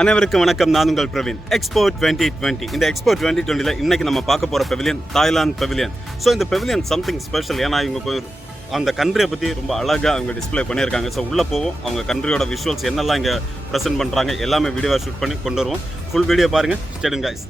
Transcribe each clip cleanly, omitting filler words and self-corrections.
அனைவருக்கும் வணக்கம். நான் உங்கள் பிரவீன். எக்ஸ்போ 2020. இந்த எக்ஸ்போ 2020ல இன்னைக்கு நம்ம பார்க்க போகிற பெவிலியன் தாய்லாந்து பெவிலியன். ஸோ இந்த பெவிலியன் சம்திங் ஸ்பெஷல். ஏன்னா இவங்க அந்த கண்ட்ரியை பற்றி ரொம்ப அழகாக அவங்க டிஸ்பிளே பண்ணியிருக்காங்க. ஸோ உள்ளே போவோம், அவங்க கண்ட்ரியோட விஷுவல்ஸ் என்னெல்லாம் இங்கே ப்ரெசென்ட் பண்ணுறாங்க எல்லாமே வீடியோவாக ஷூட் பண்ணி கொண்டு வருவோம். ஃபுல் வீடியோ பாருங்கள். Stay tuned guys.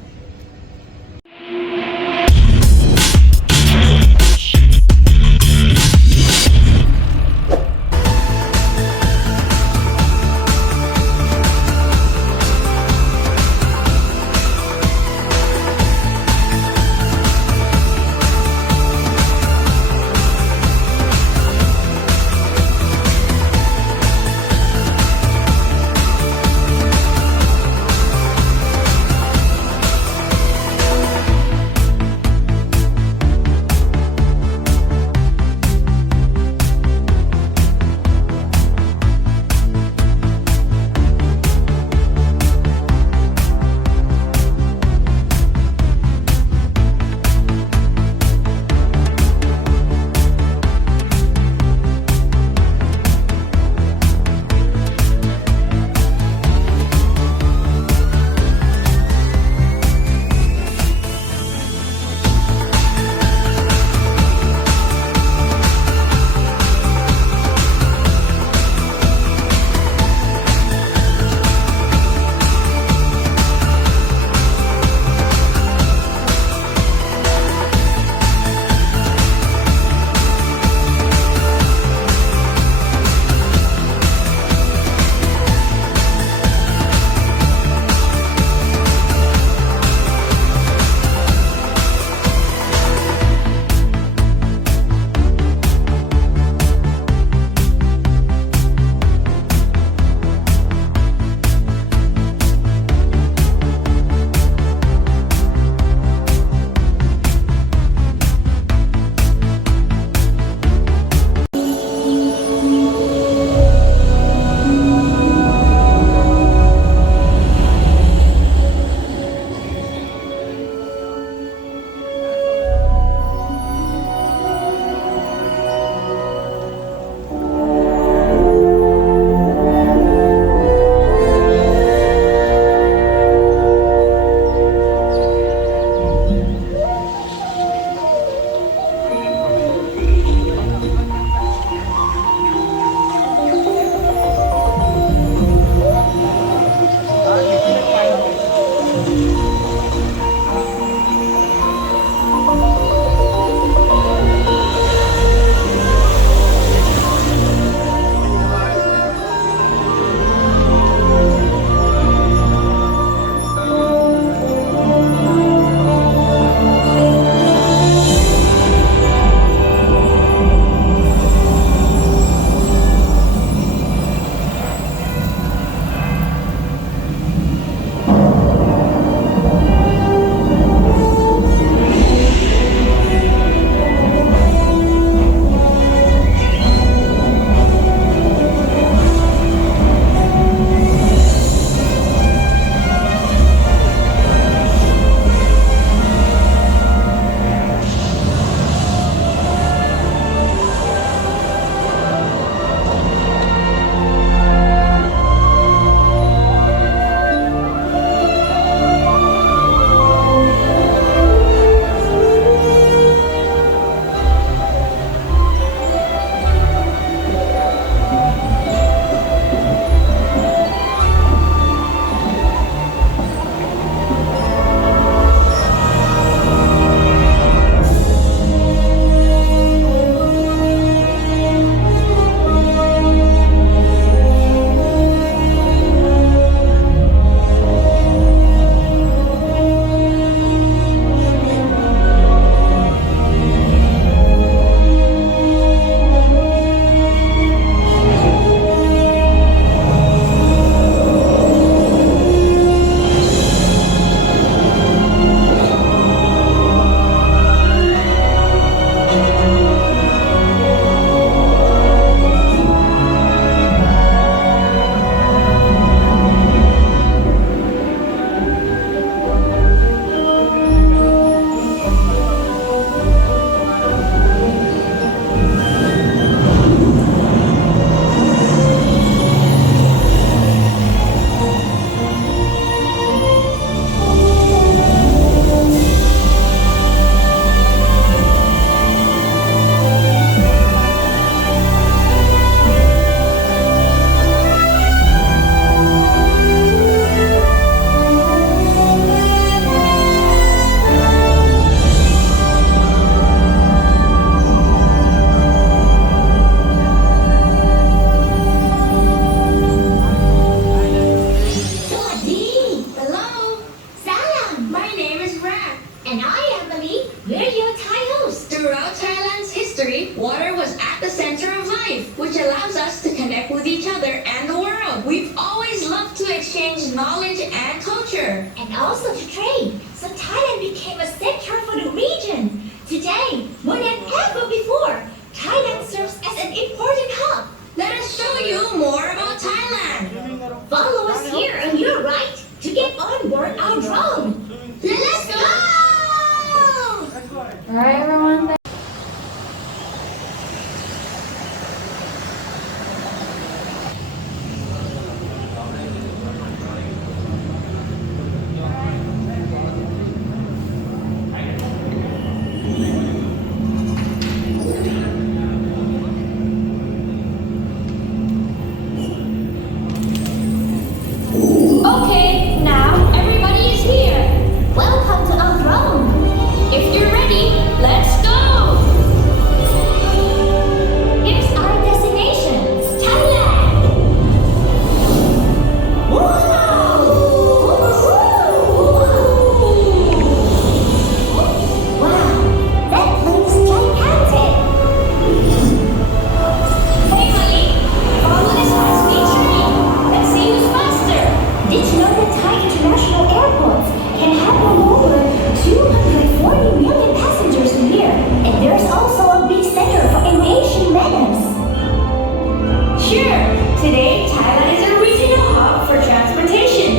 And I, Emily, we're your Thai host. Throughout Thailand's history, water was at the center of life, which allows us to connect with each other and the world. We've always loved to exchange knowledge and culture. And also to trade. So Thailand became a center for the region. Today, more than ever before, Thailand serves as an important hub. Let us show you more about Thailand. Follow us here on your right to get on board our drone. Let's go! All right, everyone. Okay, now everybody is here. Welcome to our drone. If you're ready, let's go! Here's our destination, Thailand! Wow! Wow, that looks gigantic! Hey, Mali, follow this high-speed train. Let's see who's faster. Did you know that Thai international airports can have no over 240 million passengers a year? And there's also a big center for aviation menace. Sure, today Thailand is a regional hub for transportation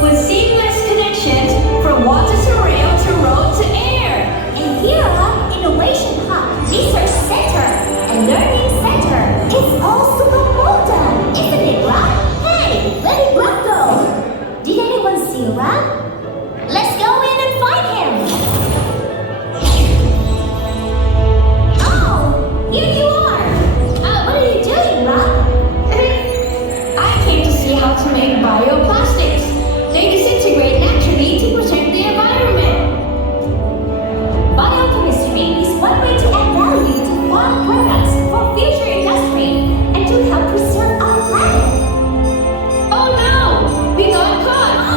with seamless connections from water to rail to road to air. And here are innovation hub, research center, and learning center. It's all super modern, isn't it, Rob? Hey, where did Rob go? Did anyone see Rob? Let's go in and find him! Oh, here you are! What are you doing, Rob? I came to see how to make bioplastics. They disintegrate naturally to protect the environment. Biochemistry is one way to add value to farm products for future industry and to help preserve our planet. Oh no! We got caught! Oh,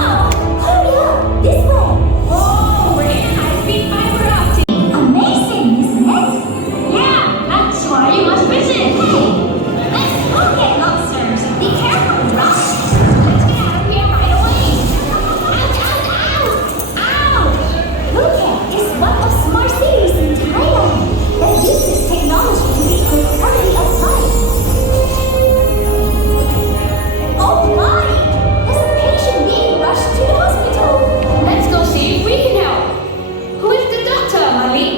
hurry up! This way! Oh, we're in high-speed fiber optic. Amazing, isn't it? Yeah, that's why you must visit. Hey, let's go get lobsters. Be careful, Rob. Let's get out of here right away. Ouch, ouch, ouch! Ouch! Phuket is one of smart cities in Thailand that uses technology to improve quality of life. Oh my! There's a patient being rushed to the hospital. Let's go see if we can help. Who is the doctor, Mali?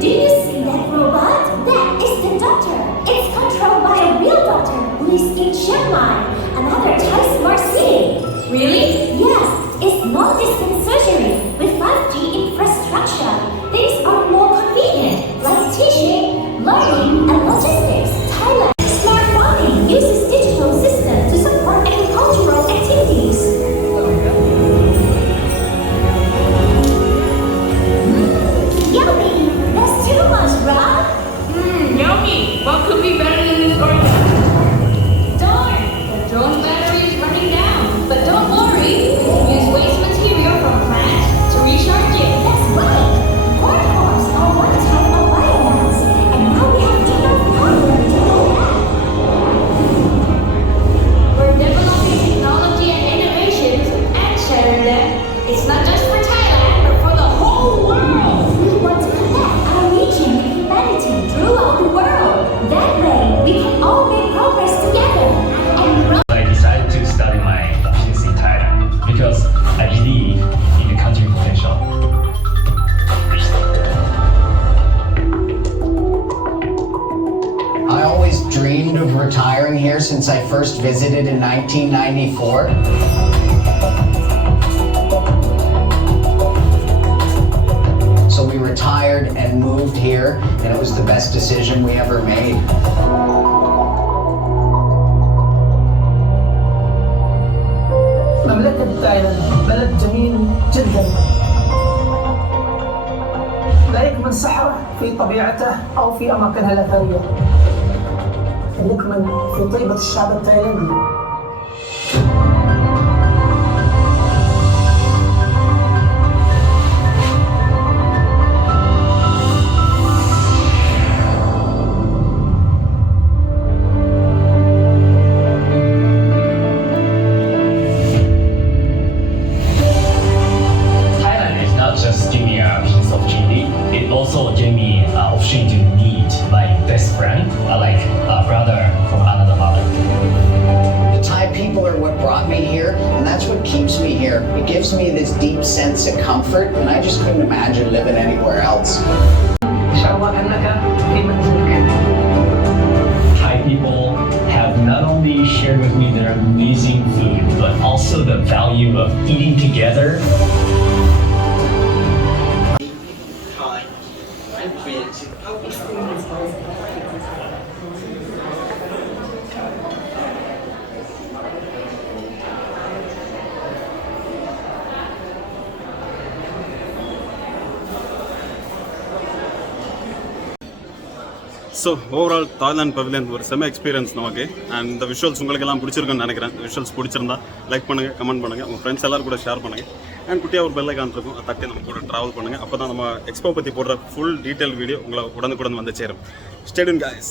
Do you see that robot? That is the doctor. It's controlled by a real doctor who is in Chiang Mai, another Thai smart city. Really? Yes, it's long-distance surgery with 5G infrastructure. Things are more convenient, like teaching, learning, and logistics. Thailand smart farming uses digital systems to support agricultural activities. Yummy! That's too much, Rob. Yummy. What could be better than this organ? Darn, the drone battery is running down. But don't worry, we can use waste material from plants to recharge it. That's right. Workhorse are one type of biomass, and now we have enough power to go back. We're developing technology and innovations and sharing them. It's not just for Thailand, but for the whole world. We want to connect our region with humanity throughout the world. That way, we can all make progress together and grow. I decided to study my business in Thailand because I believe in the country potential. I always dreamed of retiring here since I first visited in 1994. So we retired and moved here, and it was the best decision we ever made. مملكة تايلاند بلد جميل جدا، لا يكمن سحره في طبيعته أو في أماكنها الأثرية، يكمن في طيبة الشعب التايلندي. also gave me opportunity to meet my best friend, like a brother from another mother. The Thai people are what brought me here, and that's what keeps me here. It gives me this deep sense of comfort, and I just couldn't imagine living anywhere else. Thai people have not only shared with me their amazing food, but also the value of eating together. So overall Thailand Pavilion ஒரு செம experience நமக்கு. And இந்த visuals உங்களுக்கு எல்லாம் பிடிச்சிருக்குன்னு நினைக்கிறேன். இந்த visuals பிடிச்சிருந்தா லைக் பண்ணுங்கள், கமெண்ட் பண்ணுங்கள், உங்கள் ஃப்ரெண்ட்ஸ் எல்லாரும் கூட ஷேர் பண்ணுங்கள். அண்ட் குட்டியாக ஒரு பெல் ஐகான் இருக்கும், அதை தட்டி நம்ம கூட ட்ராவல் பண்ணுங்கள். அப்போ தான் நம்ம எக்ஸ்போ பற்றி போடுற ஃபுல் டீட்டெயில் வீடியோ உங்களை உடனுக்குடன் வந்து சேரும். Stay tune guys.